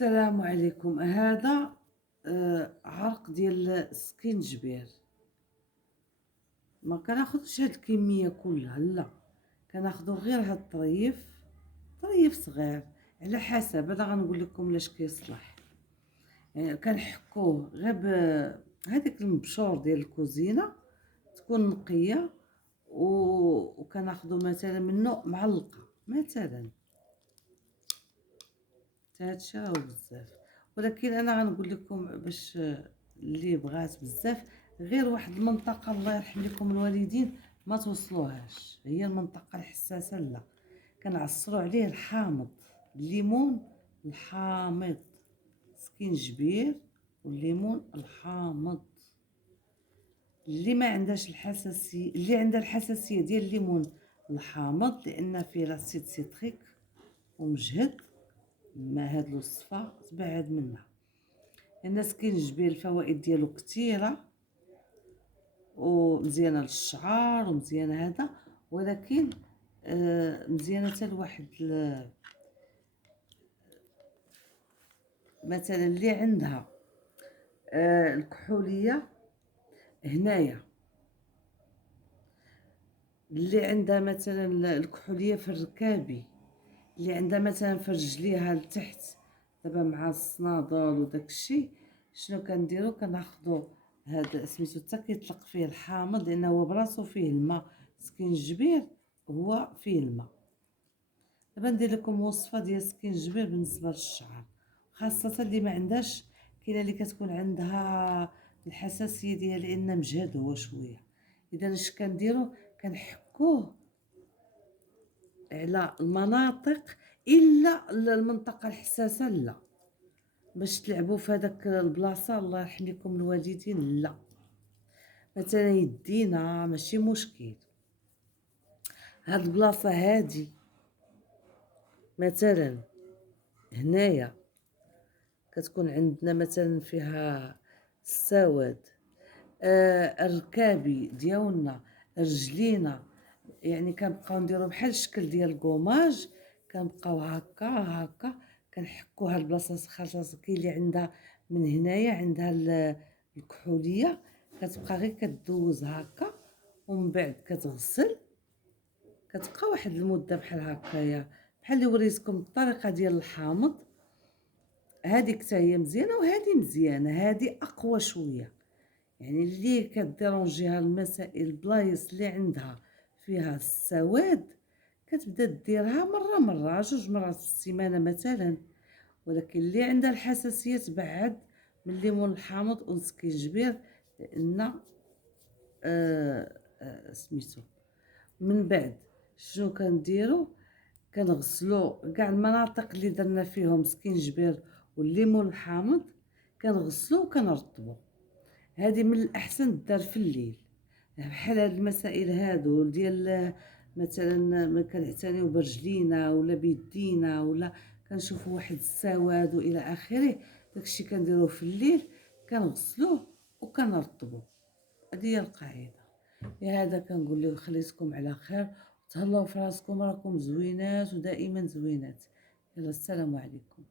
السلام عليكم. هذا عرق ديال السكينجبير. ما كناخدش هاد الكميه كلها، لا، كناخدو غير هاد طريف صغير على حسب. انا غنقول لكم لاش كيصلح. يعني كنحكوه غير هذيك المبشور ديال الكوزينه تكون نقيه، وكناخدو مثلا منه معلقه مثلا. هادشي راهو بزاف، ولكن انا غنقول لكم باش اللي بغات بزاف غير واحد المنطقه، الله يرحم لكم الوالدين ما توصلوهاش، هي المنطقه الحساسه. لا، كنعصروا عليه الحامض، الليمون الحامض، سكينجبير والليمون الحامض. اللي ما عندهاش الحساسيه، اللي عندها الحساسيه ديال الليمون الحامض لان فيه لاسيد سيتريك ومجهد، ما هاد الوصفه تبعد منها. الناس كينجبير الفوائد ديالو كثيره ومزيانه للشعر ومزيانه هذا، ولكن مزيانه حتى لواحد مثلا اللي عندها الكحوليه هنايا، اللي عندها مثلا الكحوليه في الركابي، اللي عندها مثلا في رجليها لتحت دابا مع الصنادل وداك الشيء، شنو كنديرو؟ كناخدو هذا سميتو حتى كيطلق فيه الحامض لانه هو براسو فيه الماء، سكينجبير هو فيه الماء. دابا ندير لكم وصفه ديال سكينجبير بالنسبه للشعر، خاصه اللي ما عندهاش. كاينه اللي كتكون عندها الحساسيه ديال لان مجهد هو شويه. اذا اش كنديرو؟ كنحكوه على المناطق الا المنطقه الحساسه، لا، باش تلعبوا في هذاك البلاصه، الله يرحم لكم الوالدين. لا، مثلا يدينا ماشي مشكل، هاد البلاصه هادي مثلا هنايا كتكون عندنا مثلا فيها السواد، الركابي ديالنا، رجلينا، يعني كنبقاو نديرو بحال الشكل ديال الكوماج، كنبقاو هكا هكا كنحكوها البلاصه. خاصه كاين اللي عندها من هنايا عندها الكحوليه، كتبقى غير كدوز هكا ومن بعد كتغسل، كتبقى واحد المده بحال هكايا، بحال اللي وريتكم الطريقه ديال الحامض. هذيك حتى هي مزيانه وهذه مزيانه، هذه اقوى شويه. يعني اللي كديرونجيها المسائل البلايص اللي عندها فيها السواد، كتبدا ديرها مره جوج مرات في السيمانه مثلا. ولكن اللي عندها الحساسيه تبعد من الليمون الحامض والسكينجبير، لان سميتو من بعد شنو كنديرو؟ كنغسلو كاع المناطق اللي درنا فيهم سكينجبير والليمون الحامض، كنغسلو وكنرطبو. هذه من الاحسن دار في الليل، بحال هاد المسائل هادو ديال مثلا ما كنعتنيو برجلينا ولا بيدينا ولا كنشوفوا واحد السواد والى اخره، داكشي كنديروه في الليل، كنغسلوه وكنرطبوه. هذه هي القاعده. لهذا كنقول لكم خليتكم على خير، تهلاو في راسكم، راكم زوينات ودائما زوينات. يلا السلام عليكم.